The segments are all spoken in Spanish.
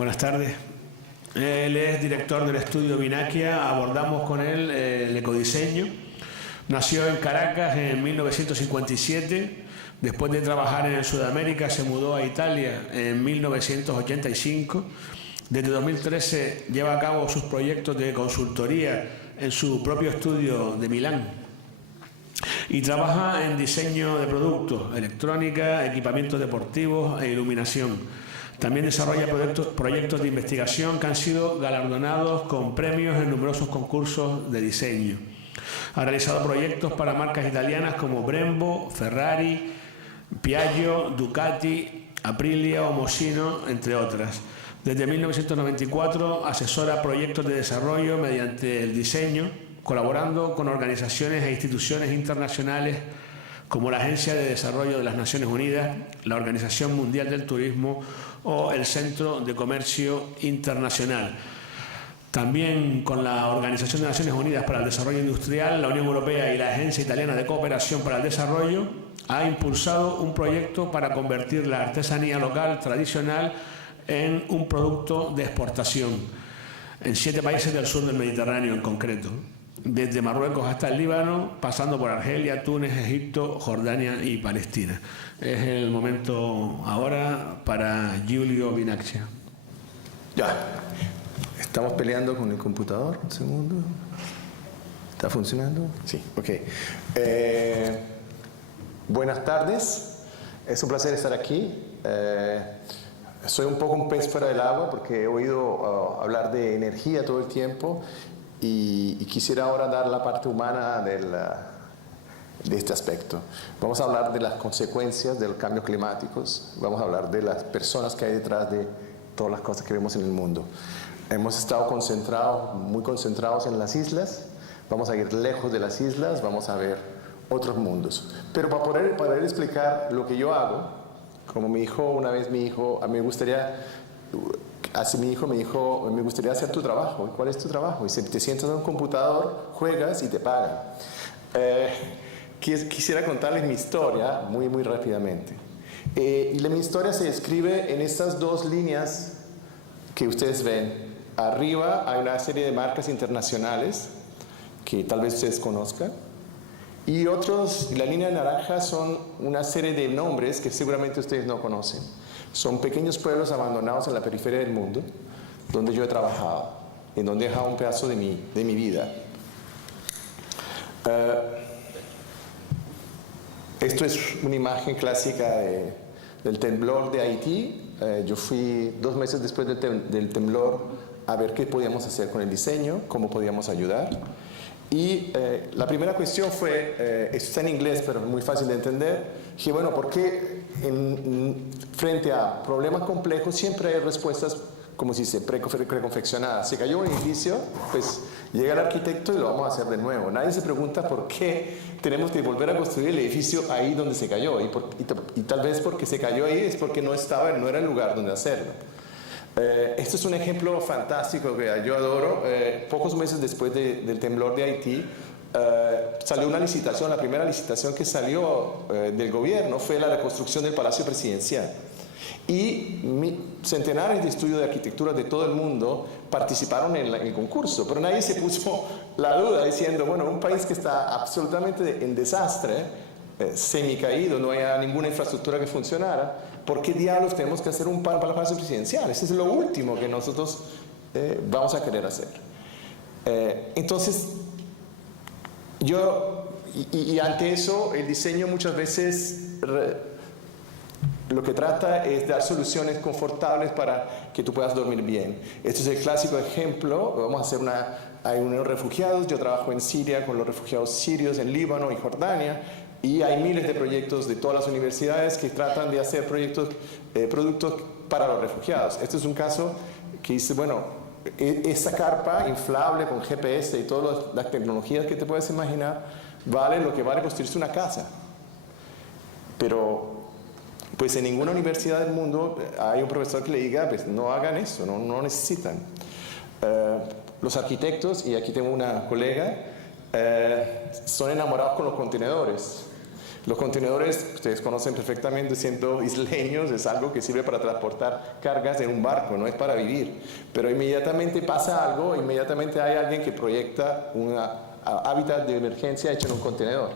Buenas tardes. Él es director del estudio Vinacia. Abordamos con él el ecodiseño. Nació en Caracas en 1957. Después de trabajar en Sudamérica, se mudó a Italia en 1985. Desde 2013 lleva a cabo sus proyectos de consultoría en su propio estudio de Milán. Y trabaja en diseño de productos, electrónica, equipamientos deportivos e iluminación. También desarrolla proyectos de investigación que han sido galardonados con premios en numerosos concursos de diseño. Ha realizado proyectos para marcas italianas como Brembo, Ferrari, Piaggio, Ducati, Aprilia o Moschino, entre otras. Desde 1994 asesora proyectos de desarrollo mediante el diseño, colaborando con organizaciones e instituciones internacionales como la Agencia de Desarrollo de las Naciones Unidas, la Organización Mundial del Turismo o el Centro de Comercio Internacional. También con la Organización de Naciones Unidas para el Desarrollo Industrial, la Unión Europea y la Agencia Italiana de Cooperación para el Desarrollo, ha impulsado un proyecto para convertir la artesanía local tradicional en un producto de exportación en 7 países del sur del Mediterráneo en concreto, desde Marruecos hasta el Líbano, pasando por Argelia, Túnez, Egipto, Jordania y Palestina. Es el momento ahora para Giulio Vinacia. Ya, estamos peleando con el computador, un segundo. ¿Está funcionando? Sí, ok. Buenas tardes, es un placer estar aquí. Soy un poco un pez fuera del agua porque he oído hablar de energía todo el tiempo y quisiera ahora dar la parte humana de este aspecto. Vamos a hablar de las consecuencias de los cambios climáticos, vamos a hablar de las personas que hay detrás de todas las cosas que vemos en el mundo. Hemos estado muy concentrados en las islas, vamos a ir lejos de las islas, vamos a ver otros mundos. Pero para poder explicar lo que yo hago, como me dijo una vez mi hijo, me gustaría hacer tu trabajo. ¿Y cuál es tu trabajo? Y si te sientas en un computador, juegas y te pagan. Quisiera contarles mi historia muy rápidamente. Mi historia se describe en estas 2 líneas que ustedes ven. Arriba hay una serie de marcas internacionales que tal vez ustedes conozcan. Y la línea naranja son una serie de nombres que seguramente ustedes no conocen. Son pequeños pueblos abandonados en la periferia del mundo, donde yo he trabajado, en donde he dejado un pedazo de mi vida. Esto es una imagen clásica del temblor de Haití. Yo fui 2 meses después del temblor a ver qué podíamos hacer con el diseño, cómo podíamos ayudar. Y la primera cuestión fue, esto está en inglés pero muy fácil de entender, dije, bueno, ¿por qué frente a problemas complejos siempre hay respuestas, como se dice, preconfeccionadas? Se cayó un edificio, pues llega el arquitecto y lo vamos a hacer de nuevo. Nadie se pregunta por qué tenemos que volver a construir el edificio ahí donde se cayó. Y tal vez porque se cayó ahí es porque no era el lugar donde hacerlo. Esto es un ejemplo fantástico que yo adoro. Pocos meses después del temblor de Haití, salió una licitación. La primera licitación que salió del gobierno fue la reconstrucción del Palacio Presidencial. Y centenares de estudios de arquitectura de todo el mundo participaron en el concurso, pero nadie se puso la duda diciendo, bueno, un país que está absolutamente en desastre, semicaído, no hay ninguna infraestructura que funcionara, ¿por qué diablos tenemos que hacer un palacio presidencial? Ese es lo último que nosotros vamos a querer hacer. Entonces, ante eso, el diseño muchas veces lo que trata es dar soluciones confortables para que tú puedas dormir bien. Este es el clásico ejemplo. Vamos a hacer hay unos refugiados. Yo trabajo en Siria con los refugiados sirios, en Líbano y Jordania. Y hay miles de proyectos de todas las universidades que tratan de hacer productos para los refugiados. Este es un caso que dice, bueno, esta carpa inflable con GPS y todas las tecnologías que te puedes imaginar, vale lo que vale construirse una casa. Pero, pues en ninguna universidad del mundo hay un profesor que le diga, pues no hagan eso, no necesitan. Los arquitectos, y aquí tengo una colega, son enamorados con los contenedores. Los contenedores, ustedes conocen perfectamente, siendo isleños, es algo que sirve para transportar cargas en un barco, no es para vivir. Pero inmediatamente pasa algo, inmediatamente hay alguien que proyecta un hábitat de emergencia hecho en un contenedor.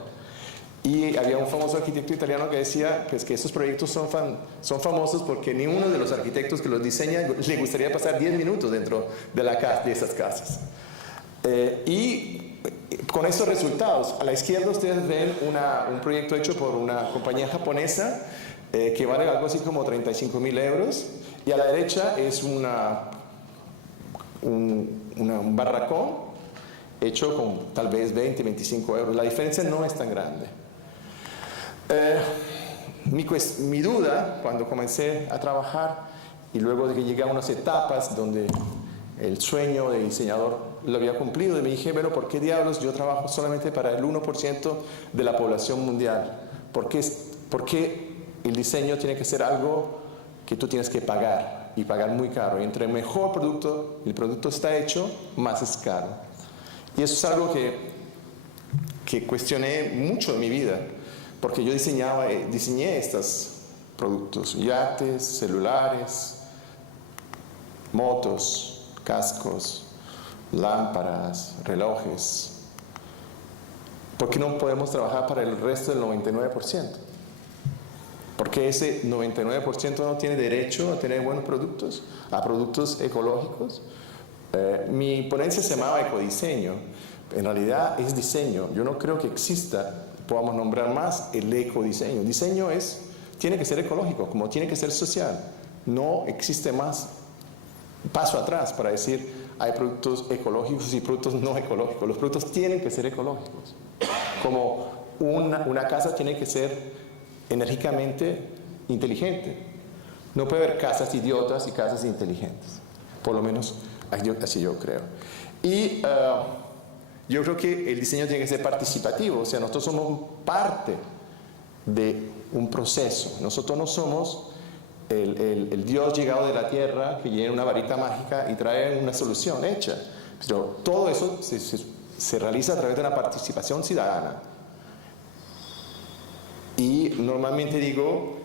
Y había un famoso arquitecto italiano que decía pues, que esos proyectos son famosos porque ni uno de los arquitectos que los diseña le gustaría pasar 10 minutos dentro de esas casas. Y con estos resultados, a la izquierda ustedes ven un proyecto hecho por una compañía japonesa que vale algo así como 35.000 euros, y a la derecha es un barracón hecho con tal vez 20, 25 euros. La diferencia no es tan grande. Mi duda cuando comencé a trabajar y luego de que llegué a unas etapas donde el sueño de diseñador lo había cumplido, y me dije, bueno, ¿por qué diablos yo trabajo solamente para el 1% de la población mundial? ¿Por qué el diseño tiene que ser algo que tú tienes que pagar, y pagar muy caro? Y entre mejor el producto está hecho, más es caro. Y eso es algo que cuestioné mucho en mi vida, porque yo diseñé estos productos: yates, celulares, motos, cascos, lámparas, relojes. ¿Por qué no podemos trabajar para el resto del 99%? Porque ese 99% no tiene derecho a tener buenos productos, a productos ecológicos. Mi ponencia se llamaba ecodiseño. En realidad es diseño. Yo no creo que podamos nombrar más el ecodiseño. El diseño tiene que ser ecológico, como tiene que ser social. No existe más paso atrás para decir hay productos ecológicos y productos no ecológicos. Los productos tienen que ser ecológicos. Como una casa tiene que ser enérgicamente inteligente. No puede haber casas idiotas y casas inteligentes. Por lo menos así yo creo. Y yo creo que el diseño tiene que ser participativo. O sea, nosotros somos parte de un proceso. Nosotros no somos el Dios llegado de la tierra que llena una varita mágica y trae una solución hecha. Pero todo eso se realiza a través de una participación ciudadana. Y normalmente digo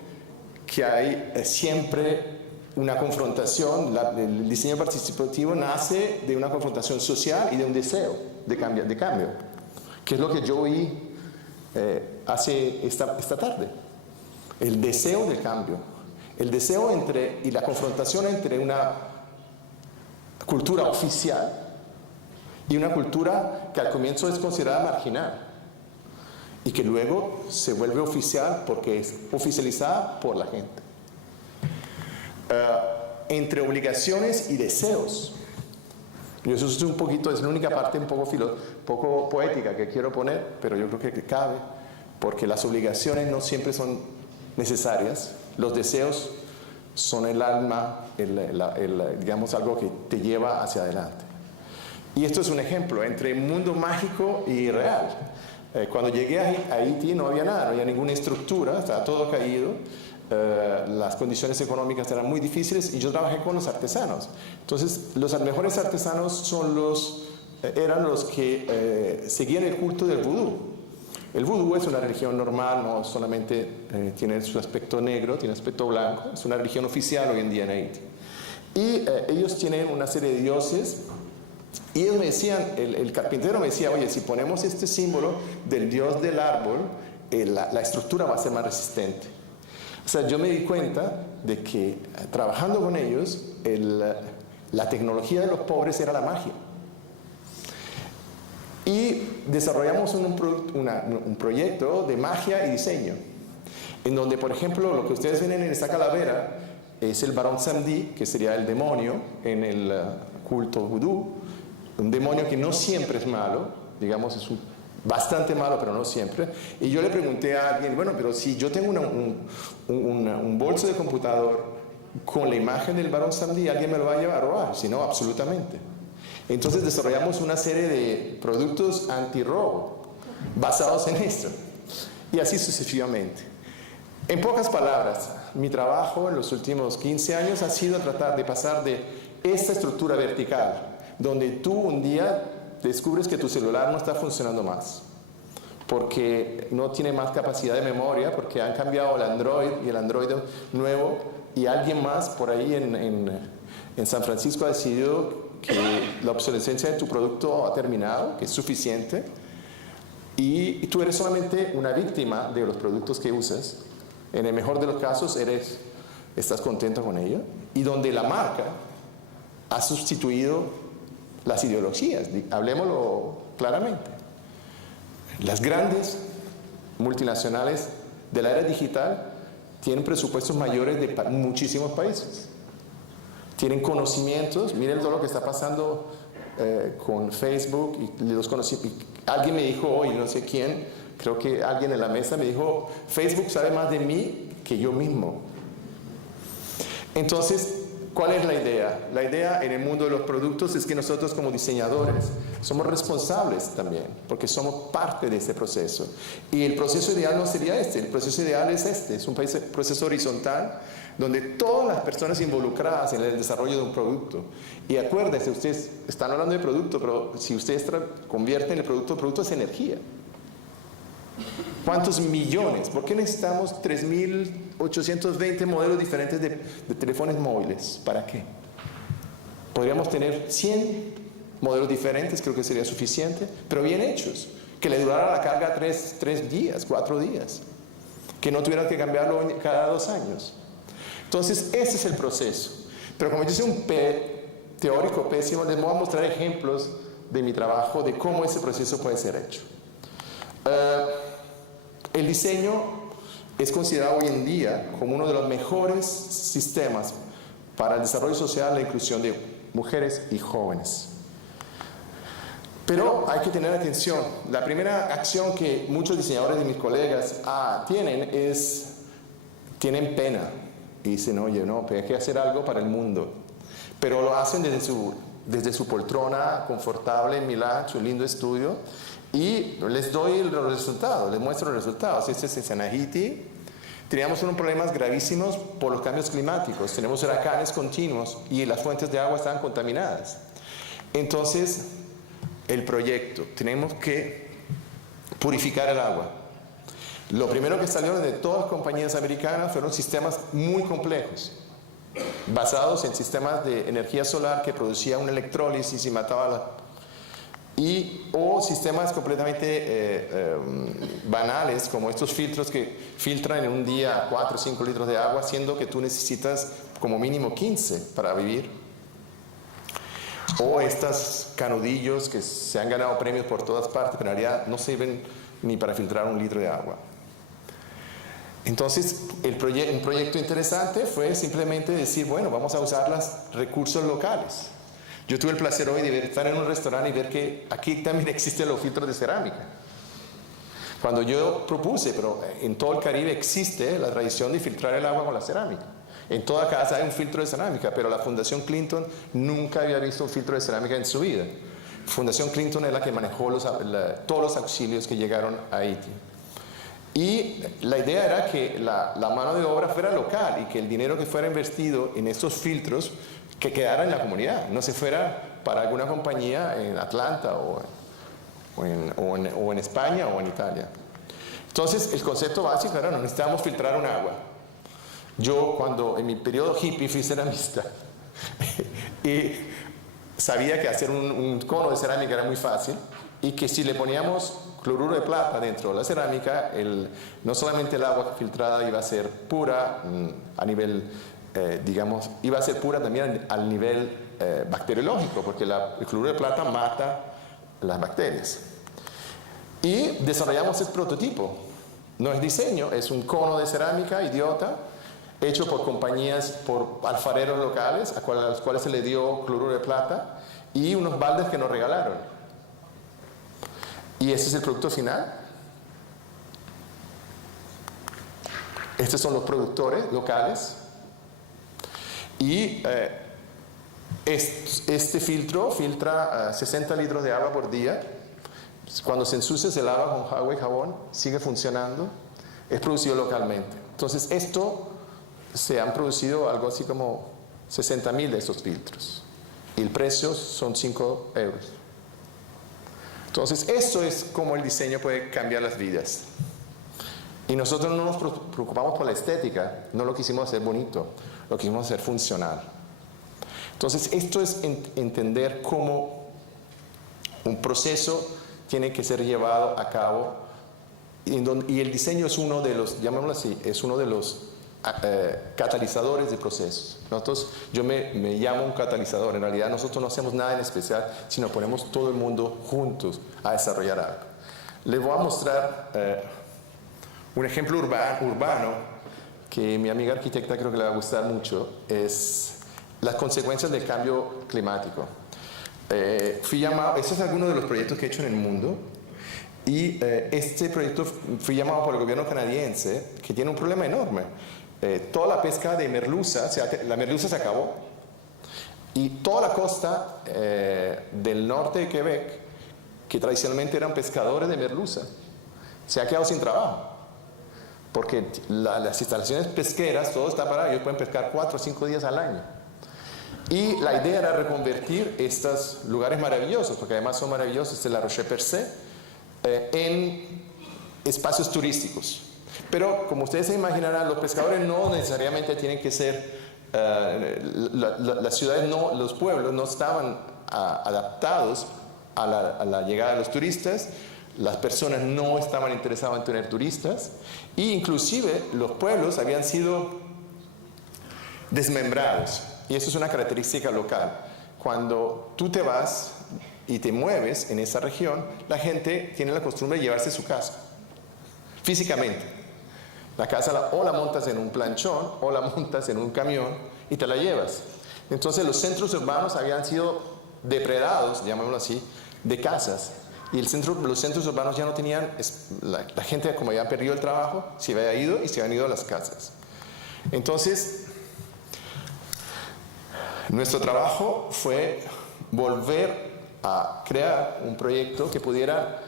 que hay siempre una confrontación. El diseño participativo nace de una confrontación social y de un deseo de cambio, que es lo que yo oí esta tarde. El deseo de cambio, el deseo y la confrontación entre una cultura oficial y una cultura que al comienzo es considerada marginal y que luego se vuelve oficial porque es oficializada por la gente. Entre obligaciones y deseos. Y eso es es la única parte un poco poética que quiero poner, pero yo creo que cabe, porque las obligaciones no siempre son necesarias. Los deseos son el alma, digamos, algo que te lleva hacia adelante. Y esto es un ejemplo entre mundo mágico y real. Cuando llegué a Haití no había nada, no había ninguna estructura, estaba todo caído. Las condiciones económicas eran muy difíciles y yo trabajé con los artesanos. Entonces, los mejores artesanos eran los que seguían el culto del vudú. El vudú es una religión normal, no solamente tiene su aspecto negro, tiene aspecto blanco, es una religión oficial hoy en día en Haití. Y ellos tienen una serie de dioses, y ellos me decían, el carpintero me decía, oye, si ponemos este símbolo del dios del árbol, la estructura va a ser más resistente. O sea, yo me di cuenta de que trabajando con ellos, la tecnología de los pobres era la magia. Y desarrollamos un proyecto de magia y diseño, en donde, por ejemplo, lo que ustedes ven en esta calavera es el Barón Samedi, que sería el demonio en el culto vudú, un demonio que no siempre es malo, digamos, es bastante malo, pero no siempre. Y yo le pregunté a alguien, bueno, pero si yo tengo un bolso de computador con la imagen del Barón Samedi, ¿alguien me lo va a llevar a robar? Si no, absolutamente. Entonces desarrollamos una serie de productos antirrobo basados en esto. Y así sucesivamente. En pocas palabras, mi trabajo en los últimos 15 años ha sido tratar de pasar de esta estructura vertical, donde tú un día descubres que tu celular no está funcionando más, porque no tiene más capacidad de memoria, porque han cambiado el Android y el Android nuevo, y alguien más por ahí en San Francisco ha decidido que la obsolescencia de tu producto ha terminado, que es suficiente, y tú eres solamente una víctima de los productos que usas. En el mejor de los casos estás contento con ello, y donde la marca ha sustituido las ideologías. Hablemoslo claramente. Las grandes multinacionales de la era digital tienen presupuestos mayores de muchísimos países. Tienen conocimientos. Miren todo lo que está pasando con Facebook. Alguien me dijo hoy, no sé quién, creo que alguien en la mesa me dijo, Facebook sabe más de mí que yo mismo. Entonces, ¿cuál es la idea? La idea en el mundo de los productos es que nosotros como diseñadores somos responsables también, porque somos parte de ese proceso. Y el proceso ideal no sería este, el proceso ideal es este, es un proceso horizontal donde todas las personas involucradas en el desarrollo de un producto. Y acuérdense, ustedes están hablando de producto, pero si ustedes convierten el producto es energía. ¿Cuántos millones? ¿Por qué necesitamos 3.820 modelos diferentes de teléfonos móviles? ¿Para qué? Podríamos tener 100 modelos diferentes, creo que sería suficiente, pero bien hechos, que le durara la carga 3 días, 4 días, que no tuviera que cambiarlo cada 2 años. Entonces, ese es el proceso. Pero como yo soy un teórico pésimo, les voy a mostrar ejemplos de mi trabajo, de cómo ese proceso puede ser hecho. El diseño es considerado hoy en día como uno de los mejores sistemas para el desarrollo social e la inclusión de mujeres y jóvenes. Pero hay que tener atención. La primera acción que muchos diseñadores de mis colegas tienen pena y dicen, oye, no, pero hay que hacer algo para el mundo. Pero lo hacen desde su poltrona confortable en Milán, su lindo estudio, y les doy los resultados, les muestro los resultados. Este es en Sanahiti. Teníamos unos problemas gravísimos por los cambios climáticos. Tenemos huracanes continuos y las fuentes de agua estaban contaminadas. Entonces, el proyecto, tenemos que purificar el agua. Lo primero que salió de todas las compañías americanas fueron sistemas muy complejos, basados en sistemas de energía solar que producía una electrólisis y mataba o sistemas completamente banales, como estos filtros que filtran en un día 4 o 5 litros de agua, siendo que tú necesitas como mínimo 15 para vivir. O estos canudillos que se han ganado premios por todas partes, pero en realidad no sirven ni para filtrar 1 litro de agua. Entonces, un proyecto interesante fue simplemente decir, bueno, vamos a usar los recursos locales. Yo tuve el placer hoy de estar en un restaurante y ver que aquí también existen los filtros de cerámica. Cuando yo propuse, pero en todo el Caribe existe la tradición de filtrar el agua con la cerámica. En toda casa hay un filtro de cerámica, pero la Fundación Clinton nunca había visto un filtro de cerámica en su vida. Fundación Clinton es la que manejó todos los auxilios que llegaron a Haití. Y la idea era que la mano de obra fuera local y que el dinero que fuera invertido en estos filtros que quedara en la comunidad, no se fuera para alguna compañía en Atlanta o en España o en Italia. Entonces, el concepto básico era, no necesitábamos filtrar un agua. Yo, cuando en mi periodo hippie fui ceramista y sabía que hacer un cono de cerámica era muy fácil y que si le poníamos cloruro de plata dentro de la cerámica, no solamente el agua filtrada iba a ser pura a nivel, iba a ser pura también al nivel bacteriológico, porque el cloruro de plata mata las bacterias. Y desarrollamos el prototipo. No es diseño, es un cono de cerámica idiota, hecho por compañías, por alfareros locales, a los cuales se le dio cloruro de plata, y unos baldes que nos regalaron. Y este es el producto final. Estos son los productores locales. Y este filtro filtra 60 litros de agua por día. Cuando se ensucia el agua con agua y jabón, sigue funcionando. Es producido localmente. Entonces, se han producido algo así como 60.000 de estos filtros. Y el precio son 5 euros. Entonces, esto es cómo el diseño puede cambiar las vidas. Y nosotros no nos preocupamos por la estética, no lo quisimos hacer bonito, lo quisimos hacer funcional. Entonces, esto es entender cómo un proceso tiene que ser llevado a cabo y el diseño es uno de los, llamémoslo así, es uno de los catalizadores de procesos. Yo me llamo un catalizador. En realidad nosotros no hacemos nada en especial, sino ponemos todo el mundo juntos a desarrollar algo. Les voy a mostrar un ejemplo urbano que mi amiga arquitecta creo que le va a gustar mucho, es las consecuencias del cambio climático. Este es alguno de los proyectos que he hecho en el mundo. Y este proyecto fui llamado por el gobierno canadiense, que tiene un problema enorme. Toda la pesca de merluza, la merluza se acabó. Y toda la costa del norte de Quebec, que tradicionalmente eran pescadores de merluza, se ha quedado sin trabajo. Porque las instalaciones pesqueras, todo está parado, ellos pueden pescar 4 o 5 días al año. Y la idea era reconvertir estos lugares maravillosos, porque además son maravillosos, de La Roche-Percé, en espacios turísticos. Pero como ustedes se imaginarán, los pescadores no necesariamente tienen que ser, las ciudades, los pueblos no estaban adaptados a la llegada de los turistas, las personas no estaban interesadas en tener turistas, e inclusive los pueblos habían sido desmembrados. Y eso es una característica local. Cuando tú te vas y te mueves en esa región, la gente tiene la costumbre de llevarse su casa, físicamente. La casa o la montas en un planchón o la montas en un camión y te la llevas. Entonces los centros urbanos habían sido depredados, llamémoslo así, de casas. Y los centros urbanos ya no tenían, la gente como había perdido el trabajo, se había ido y se habían ido a las casas. Entonces, nuestro trabajo fue volver a crear un proyecto que pudiera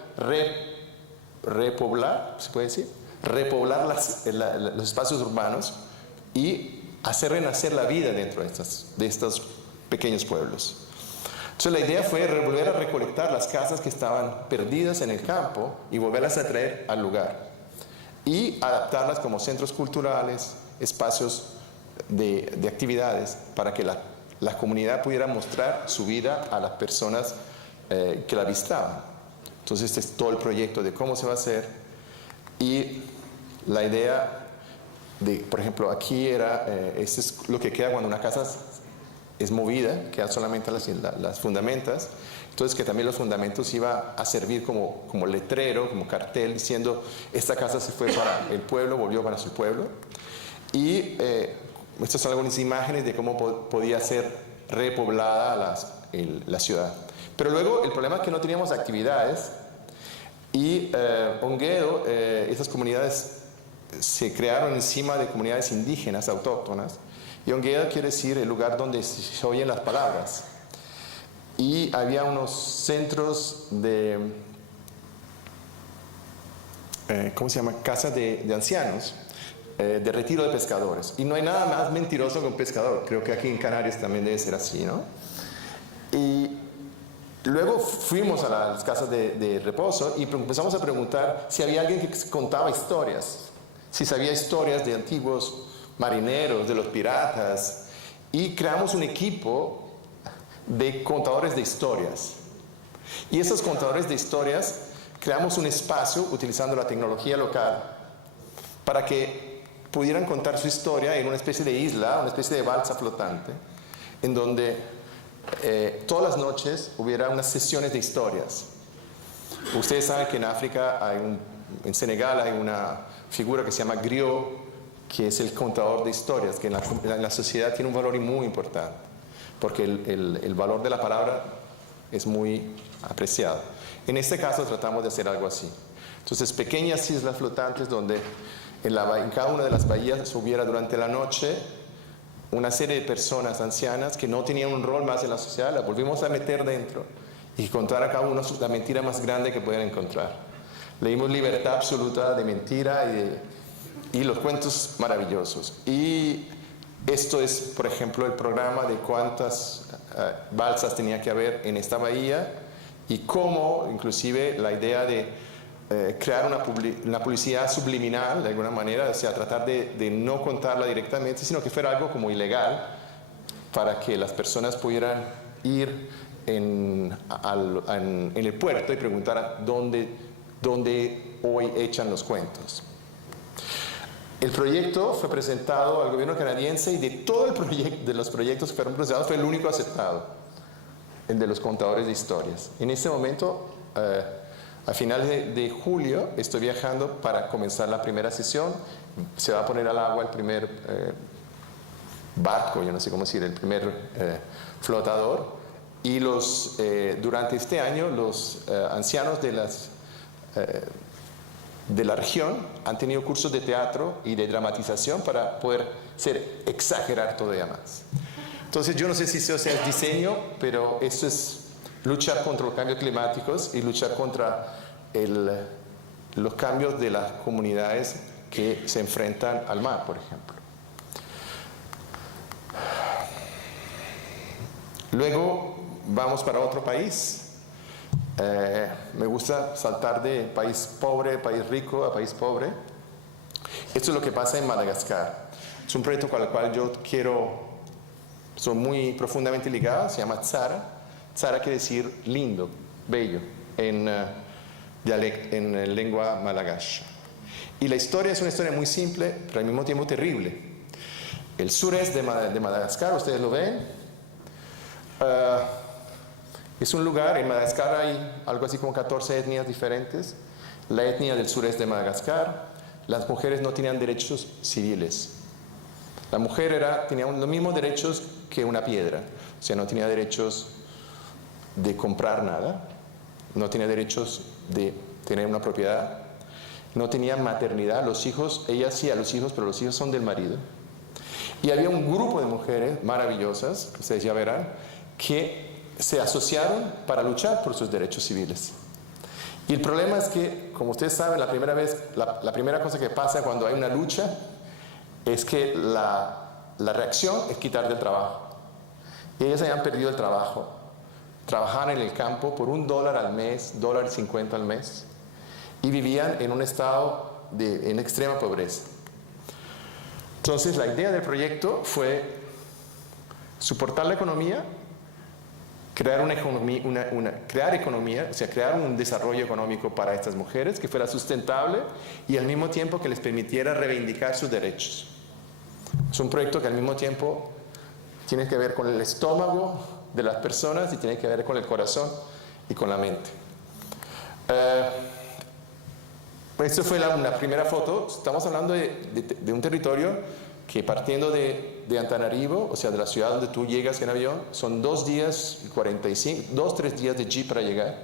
repoblar, ¿se puede decir? Repoblar los espacios urbanos y hacer renacer la vida dentro de estos pequeños pueblos. Entonces la idea fue volver a recolectar las casas que estaban perdidas en el campo y volverlas a traer al lugar y adaptarlas como centros culturales, espacios de actividades para que la comunidad pudiera mostrar su vida a las personas que la visitaban. Entonces este es todo el proyecto de cómo se va a hacer y la idea de, por ejemplo, aquí era, este es lo que queda cuando una casa es movida, quedan solamente las fundamentas, entonces que también los fundamentos iba a servir como letrero, como cartel, diciendo esta casa se fue para el pueblo, volvió para su pueblo. Y estas son algunas imágenes de cómo podía ser repoblada la ciudad. Pero luego el problema es que no teníamos actividades y Onguedo, estas comunidades se crearon encima de comunidades indígenas autóctonas. Y Onguedo quiere decir el lugar donde se oyen las palabras. Y había unos centros de, ¿cómo se llama? Casas de ancianos, de retiro de pescadores. Y no hay nada más mentiroso que un pescador. Creo que aquí en Canarias también debe ser así, ¿no? Y luego fuimos a las casas de reposo y empezamos a preguntar si había alguien que contaba historias. Si sabía historias de antiguos marineros, de los piratas, y creamos un equipo de contadores de historias. Y esos contadores de historias creamos un espacio utilizando la tecnología local para que pudieran contar su historia en una especie de isla, una especie de balsa flotante, en donde todas las noches hubiera unas sesiones de historias. Ustedes saben que en África, en Senegal hay una figura que se llama griot, que es el contador de historias, que en la sociedad tiene un valor muy importante, porque el valor de la palabra es muy apreciado. En este caso tratamos de hacer algo así. Entonces, pequeñas islas flotantes donde en cada una de las bahías hubiera durante la noche una serie de personas ancianas que no tenían un rol más en la sociedad, las volvimos a meter dentro y contar a cada uno la mentira más grande que puedan encontrar. Le dimos libertad absoluta de mentira y los cuentos maravillosos. Y esto es, por ejemplo, el programa de cuántas balsas tenía que haber en esta bahía y cómo inclusive la idea de crear una publicidad subliminal de alguna manera, o sea, tratar de no contarla directamente, sino que fuera algo como ilegal para que las personas pudieran ir en el puerto y preguntar dónde hoy echan los cuentos. El proyecto fue presentado al gobierno canadiense y de todo de los proyectos que fueron presentados fue el único aceptado, el de los contadores de historias. En este momento, a finales de julio, estoy viajando para comenzar la primera sesión. Se va a poner al agua el primer barco, yo no sé cómo decir, el primer flotador. Y durante este año, los ancianos de la región han tenido cursos de teatro y de dramatización para poder exagerar todavía más. Entonces, yo no sé si eso sea diseño, pero eso es luchar contra los cambios climáticos y luchar contra los cambios de las comunidades que se enfrentan al mar, por ejemplo. Luego vamos para otro país. Me gusta saltar de país pobre, país rico a país pobre. Esto es lo que pasa en Madagascar. Es un proyecto con el cual yo soy muy profundamente ligado, se llama Tsara. Tsara quiere decir lindo, bello, en lengua malagasy. Y la historia es una historia muy simple, pero al mismo tiempo terrible. El sureste de Madagascar, ustedes lo ven, es un lugar, en Madagascar hay algo así como 14 etnias diferentes. La etnia del sureste de Madagascar, las mujeres no tenían derechos civiles. La mujer tenía los mismos derechos que una piedra, o sea, no tenía derechos de comprar nada, no tenía derechos de tener una propiedad, no tenía maternidad, los hijos, ella sí a los hijos, pero los hijos son del marido. Y había un grupo de mujeres maravillosas, que ustedes ya verán, que se asociaron para luchar por sus derechos civiles. Y el problema es que, como ustedes saben, la primera cosa que pasa cuando hay una lucha es que la reacción es quitarte el trabajo. Y ellas habían perdido el trabajo. Trabajaban en el campo por $1 al mes, $1.50 al mes, y vivían en un estado en extrema pobreza. Entonces, la idea del proyecto fue soportar la economía, crear economía, o sea, crear un desarrollo económico para estas mujeres que fuera sustentable y al mismo tiempo que les permitiera reivindicar sus derechos. Es un proyecto que al mismo tiempo tiene que ver con el estómago de las personas y tiene que ver con el corazón y con la mente. Esta fue la primera foto. Estamos hablando de un territorio que partiendo de Antananarivo, o sea, de la ciudad donde tú llegas en avión, son 2 días y 3 días de jeep para llegar.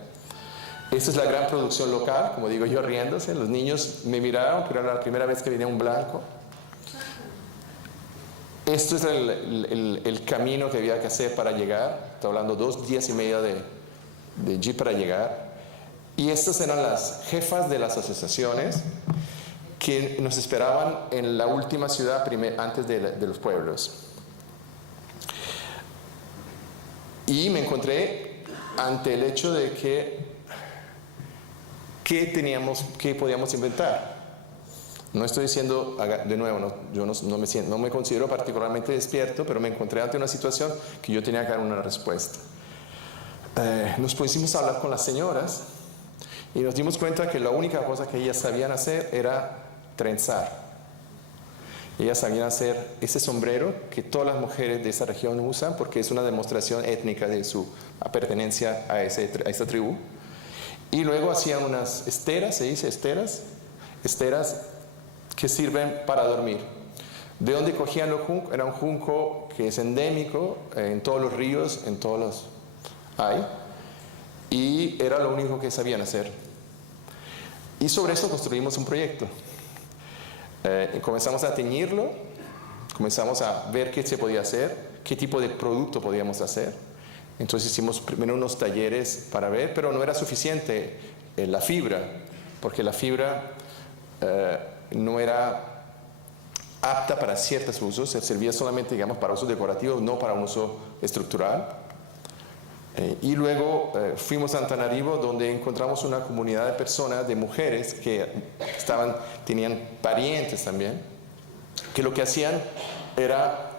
Esta es la gran producción local, como digo yo, riéndose. Los niños me miraron, pero era la primera vez que venía un blanco. Esto es el camino que había que hacer para llegar. Estoy hablando 2 días y medio de jeep para llegar. Y estas eran las jefas de las asociaciones que nos esperaban en la última ciudad antes de los pueblos. Y me encontré ante el hecho de qué podíamos inventar. No estoy diciendo, de nuevo, yo no me considero particularmente despierto, pero me encontré ante una situación que yo tenía que dar una respuesta. Nos pusimos a hablar con las señoras y nos dimos cuenta que la única cosa que ellas sabían hacer era trenzar. Ellas sabían hacer ese sombrero que todas las mujeres de esa región usan porque es una demostración étnica de su pertenencia a esta tribu. Y luego hacían unas esteras, se dice esteras que sirven para dormir. ¿De dónde cogían los juncos? Era un junco que es endémico en todos los ríos, en todos los hay, y era lo único que sabían hacer. Y sobre eso construimos un proyecto. Comenzamos a teñirlo, comenzamos a ver qué se podía hacer, qué tipo de producto podíamos hacer. Entonces hicimos primero unos talleres para ver, pero no era suficiente la fibra, porque la fibra no era apta para ciertos usos, servía solamente, digamos, para usos decorativos, no para un uso estructural. Y luego fuimos a Antananarivo, donde encontramos una comunidad de personas, de mujeres que tenían parientes también, que lo que hacían era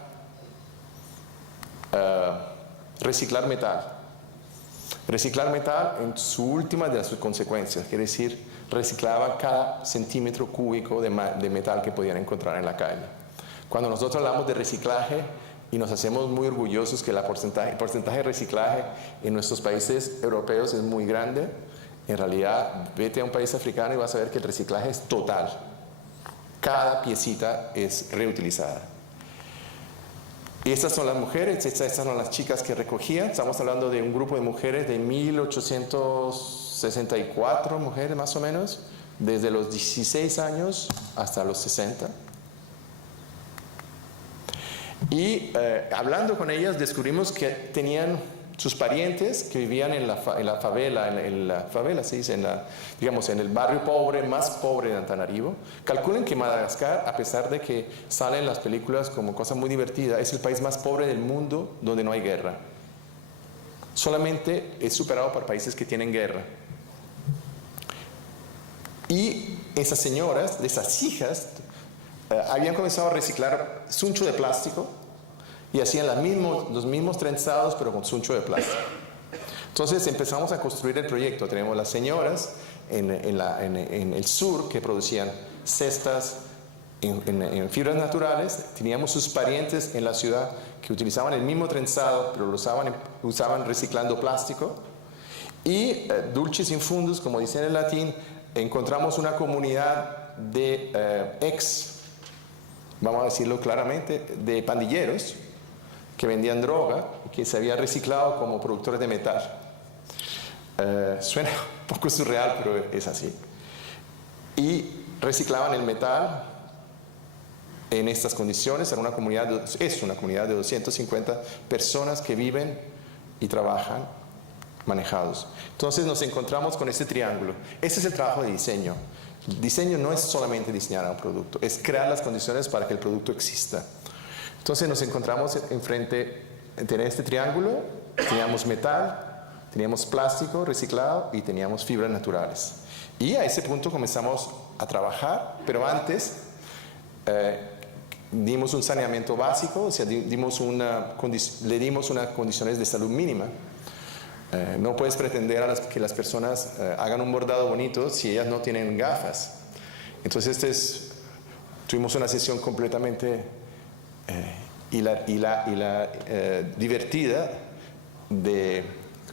reciclar metal. Reciclar metal en su última de sus consecuencias, quiere decir, reciclaban cada centímetro cúbico de metal que podían encontrar en la calle. Cuando nosotros hablamos de reciclaje, y nos hacemos muy orgullosos que el porcentaje de reciclaje en nuestros países europeos es muy grande, en realidad vete a un país africano y vas a ver que el reciclaje es total. Cada piecita es reutilizada. Y estas son las mujeres, estas son las chicas que recogían. Estamos hablando de un grupo de mujeres de 1864 mujeres más o menos, desde los 16 años hasta los 60. Y hablando con ellas descubrimos que tenían sus parientes que vivían en la favela, se dice, digamos, en el barrio pobre, más pobre de Antananarivo. Calculen que Madagascar, a pesar de que salen las películas como cosa muy divertida, es el país más pobre del mundo donde no hay guerra. Solamente es superado por países que tienen guerra. Y esas señoras, de esas hijas, habían comenzado a reciclar suncho de plástico y hacían los mismos trenzados pero con suncho de plástico. Entonces empezamos a construir el proyecto. Tenemos las señoras en el sur que producían cestas en fibras naturales. Teníamos sus parientes en la ciudad que utilizaban el mismo trenzado pero lo usaban reciclando plástico. Y dulcis in fundus, como dicen en latín, encontramos una comunidad de vamos a decirlo claramente, de pandilleros que vendían droga y que se había reciclado como productores de metal. Suena un poco surreal, pero es así. Y reciclaban el metal en estas condiciones. Es una comunidad de 250 personas que viven y trabajan manejados. Entonces nos encontramos con este triángulo. Ese es el trabajo de diseño. El diseño no es solamente diseñar un producto, es crear las condiciones para que el producto exista. Entonces nos encontramos enfrente de este triángulo, teníamos metal, teníamos plástico reciclado y teníamos fibras naturales. Y a ese punto comenzamos a trabajar, pero antes dimos un saneamiento básico, o sea, le dimos unas condiciones de salud mínima. No puedes pretender que las personas hagan un bordado bonito si ellas no tienen gafas. Entonces tuvimos una sesión completamente divertida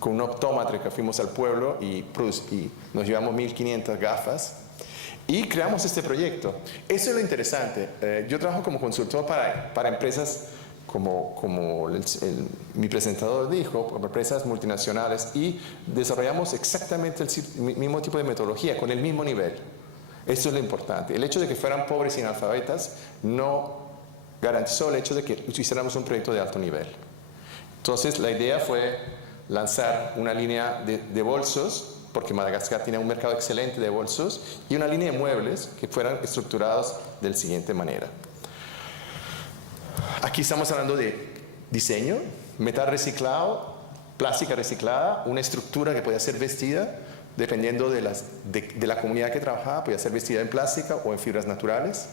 con un optómetra que fuimos al pueblo y nos llevamos 1.500 gafas y creamos este proyecto. Eso es lo interesante. Yo trabajo como consultor para empresas como mi presentador dijo, por empresas multinacionales, y desarrollamos exactamente el mismo tipo de metodología, con el mismo nivel. Eso es lo importante. El hecho de que fueran pobres y analfabetas no garantizó el hecho de que hiciéramos un proyecto de alto nivel. Entonces la idea fue lanzar una línea de bolsos, porque Madagascar tiene un mercado excelente de bolsos, y una línea de muebles que fueran estructurados de la siguiente manera. Aquí estamos hablando de diseño, metal reciclado, plástica reciclada, una estructura que podía ser vestida, dependiendo de la comunidad que trabajaba, podía ser vestida en plástica o en fibras naturales.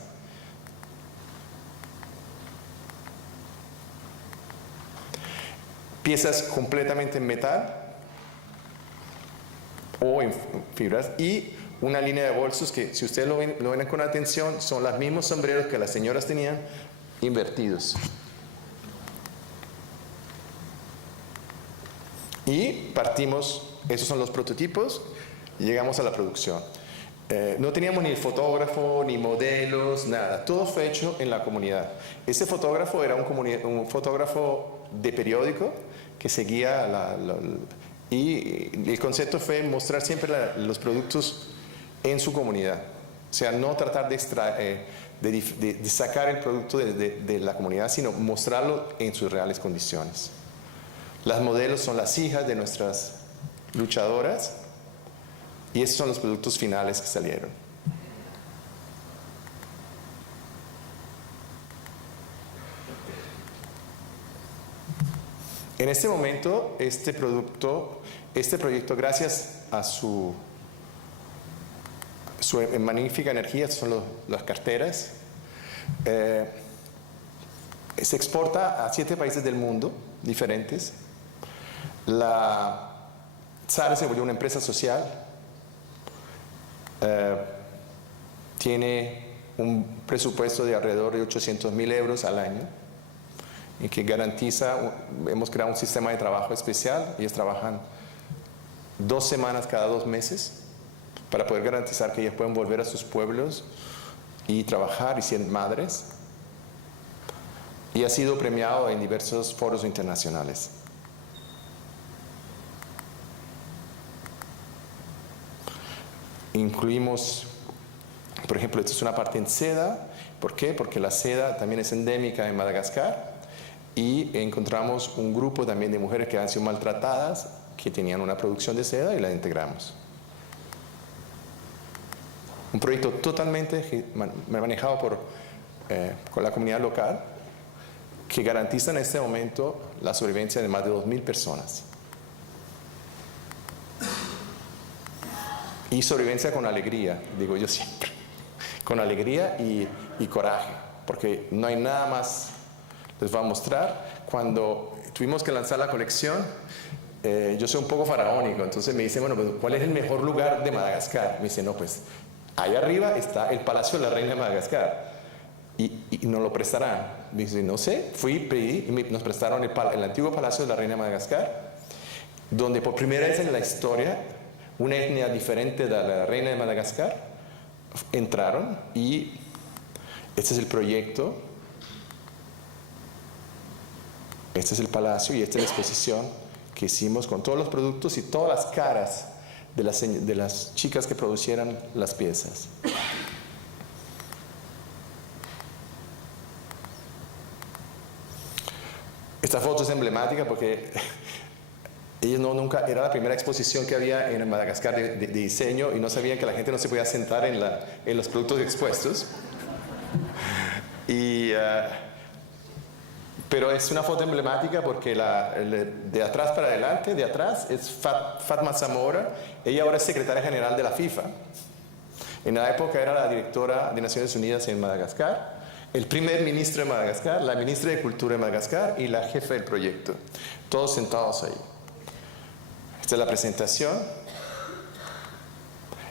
Piezas completamente en metal o en fibras, y una línea de bolsos que, si ustedes lo ven con atención, son los mismos sombreros que las señoras tenían, invertidos. Y partimos, esos son los prototipos, y llegamos a la producción. No teníamos ni el fotógrafo, ni modelos, nada. Todo fue hecho en la comunidad. Ese fotógrafo era un fotógrafo de periódico que seguía y el concepto fue mostrar siempre los productos en su comunidad. O sea, no tratar de sacar el producto de la comunidad, sino mostrarlo en sus reales condiciones. Las modelos son las hijas de nuestras luchadoras y estos son los productos finales que salieron. En este momento, este proyecto, gracias a su magnífica energía, son las carteras, se exporta a 7 países del mundo diferentes. La Zara se volvió una empresa social, tiene un presupuesto de alrededor de 800.000 euros al año, y que garantiza, hemos creado un sistema de trabajo especial. Ellos trabajan 2 semanas cada 2 meses para poder garantizar que ellas pueden volver a sus pueblos y trabajar y ser madres. Y ha sido premiado en diversos foros internacionales. Incluimos, por ejemplo, esto es una parte en seda. ¿Por qué? Porque la seda también es endémica en Madagascar, y encontramos un grupo también de mujeres que han sido maltratadas, que tenían una producción de seda, y la integramos. Un proyecto totalmente manejado con la comunidad local, que garantiza en este momento la sobrevivencia de más de 2.000 personas. Y sobrevivencia con alegría, digo yo siempre. Con alegría y coraje, porque no hay nada más. Les voy a mostrar. Cuando tuvimos que lanzar la colección, yo soy un poco faraónico, entonces me dicen, bueno, pues, ¿cuál es el mejor lugar de Madagascar? Me dicen, no, pues, allá arriba está el Palacio de la Reina de Madagascar, y nos lo prestarán. Me dicen, no sé, fui, pedí, y nos prestaron el antiguo Palacio de la Reina de Madagascar, donde por primera vez en la historia, una etnia diferente de la Reina de Madagascar entraron, y este es el proyecto. Este es el palacio, y esta es la exposición que hicimos con todos los productos y todas las caras de las chicas que producieran las piezas. Esta foto es emblemática porque ellos nunca, era la primera exposición que había en Madagascar de diseño, y no sabían que la gente no se podía sentar en los productos expuestos. Pero es una foto emblemática porque de atrás para adelante, de atrás es Fatma Zamora. Ella ahora es secretaria general de la FIFA. En la época era la directora de Naciones Unidas en Madagascar, el primer ministro de Madagascar, la ministra de Cultura de Madagascar y la jefa del proyecto. Todos sentados ahí. Esta es la presentación.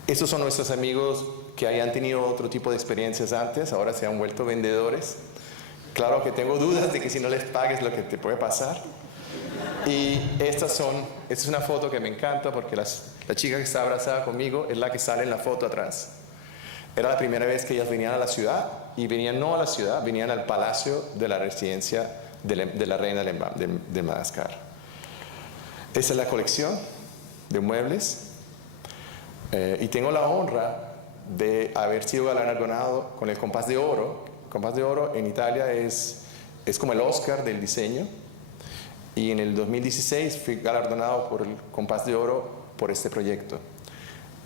Estos son nuestros amigos que hayan tenido otro tipo de experiencias antes, ahora se han vuelto vendedores. Claro que tengo dudas de que si no les pagues lo que te puede pasar. Y esta es una foto que me encanta porque la chica que está abrazada conmigo es la que sale en la foto atrás. Era la primera vez que ellas venían a la ciudad, y venían no a la ciudad, venían al palacio de la residencia de la reina de Madagascar. Esta es la colección de muebles, y tengo la honra de haber sido galardonado con el Compás de Oro. El Compás de Oro en Italia es como el Oscar del diseño, y en el 2016 fui galardonado por el Compás de Oro por este proyecto.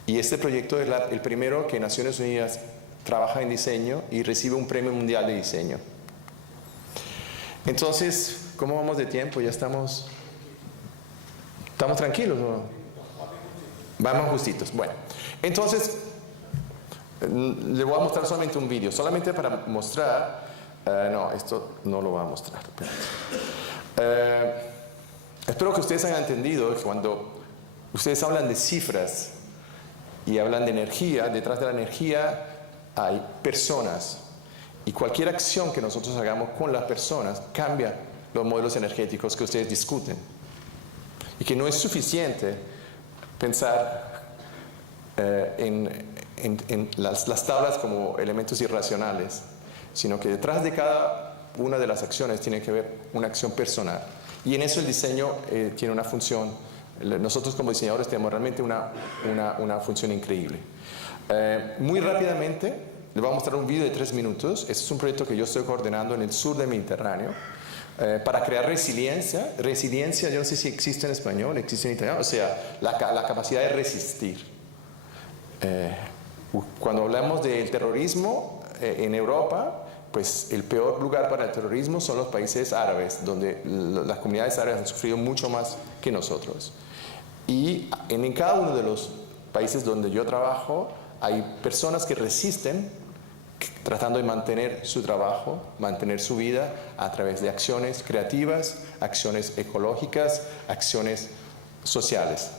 Y este proyecto es el primero que Naciones Unidas trabaja en diseño y recibe un premio mundial de diseño. Entonces, ¿cómo vamos de tiempo? Ya estamos tranquilos, ¿no? Vamos justitos. Bueno, entonces le voy a mostrar solamente un vídeo, solamente para mostrar. No, esto no lo voy a mostrar. Espero que ustedes hayan entendido que cuando ustedes hablan de cifras y hablan de energía, detrás de la energía hay personas, y cualquier acción que nosotros hagamos con las personas cambia los modelos energéticos que ustedes discuten, y que no es suficiente pensar en las tablas como elementos irracionales, sino que detrás de cada una de las acciones tiene que haber una acción personal, y en eso el diseño tiene una función. Nosotros como diseñadores tenemos realmente una función increíble. Muy rápidamente les voy a mostrar un video de 3 minutos. Este es un proyecto que yo estoy coordinando en el sur del Mediterráneo para crear resiliencia. Resiliencia, yo no sé si existe en español, existe en italiano, o sea, la capacidad de resistir. Cuando hablamos del terrorismo en Europa, pues el peor lugar para el terrorismo son los países árabes, donde las comunidades árabes han sufrido mucho más que nosotros. Y en cada uno de los países donde yo trabajo hay personas que resisten tratando de mantener su trabajo, mantener su vida a través de acciones creativas, acciones ecológicas, acciones sociales.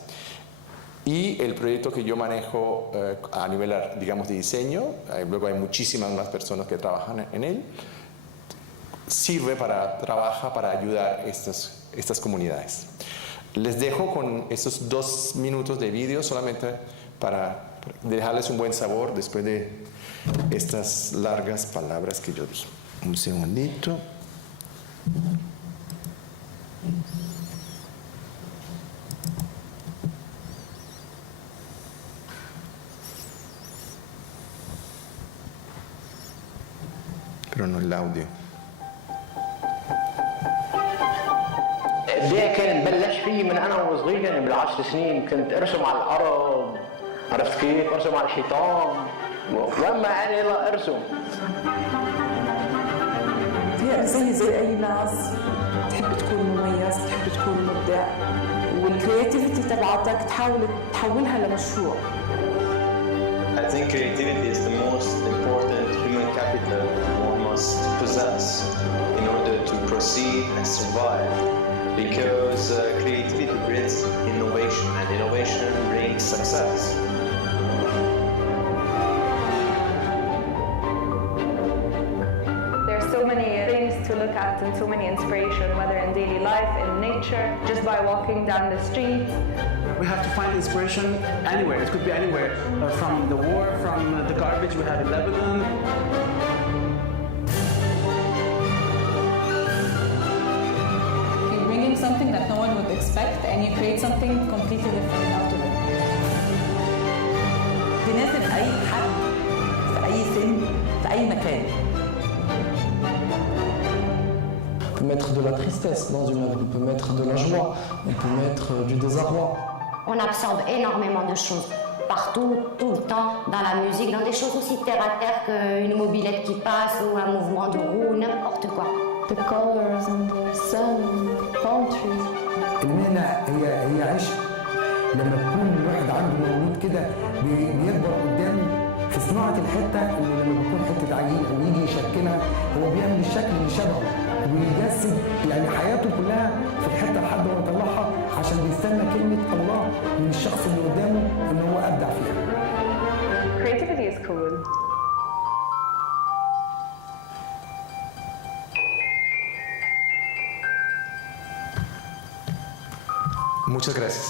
Y el proyecto que yo manejo a nivel, digamos, de diseño, luego hay muchísimas más personas que trabajan en él, trabaja para ayudar a estas comunidades. Les dejo con estos 2 minutos de vídeo solamente para dejarles un buen sabor después de estas largas palabras que yo dije. Un segundito. Pero no el audio. البداية كان بلش فيه من أنا وصغير، يعني بال10 سنين كنت أرسم على الأرض، عرفت كيف؟ أرسم على الحيطان، وأما يعني يلا أرسم. هي زي أي ناس تحب تكون مميز، تحب تكون مبدع، والكرياتيفيتي تبعتك تحاول تحولها لمشروع. I think creativity is the most important human capital one must possess in order to proceed and survive. Because creativity brings innovation, and innovation brings success. There are so many things to look at and so many inspiration, whether in daily life, in nature, just by walking down the street. We have to find inspiration anywhere. It could be anywhere, from the war, from the garbage we have in Lebanon. You're bringing something that no one would expect, and you create something completely different out of it. تناسب أي حد في أي سن في أي مكان. On peut mettre de la tristesse dans une œuvre, on peut mettre de la joie, on peut mettre du désarroi. On absorbe énormément de choses, partout, tout le temps, dans la musique, dans des choses aussi terre à terre qu'une mobilette qui passe ou un mouvement de roue, n'importe quoi. The colors and the sun, palm trees. المهنة هي عشق. لما تكون الواحد عنده مولود كده بيكبر قدامه في صناعة الحتة، اللي لما بيكون حتة عجين أو يجي يشكلها هو بيعمل الشكل اللي شبهه ويجسد يعني حياته كلها في الحتة لحد ما يطلعها، عشان بيستنى كلمة الله من الشخص اللي قدامه إن هو أبدع فيها. Creativity is cool. Muchas gracias.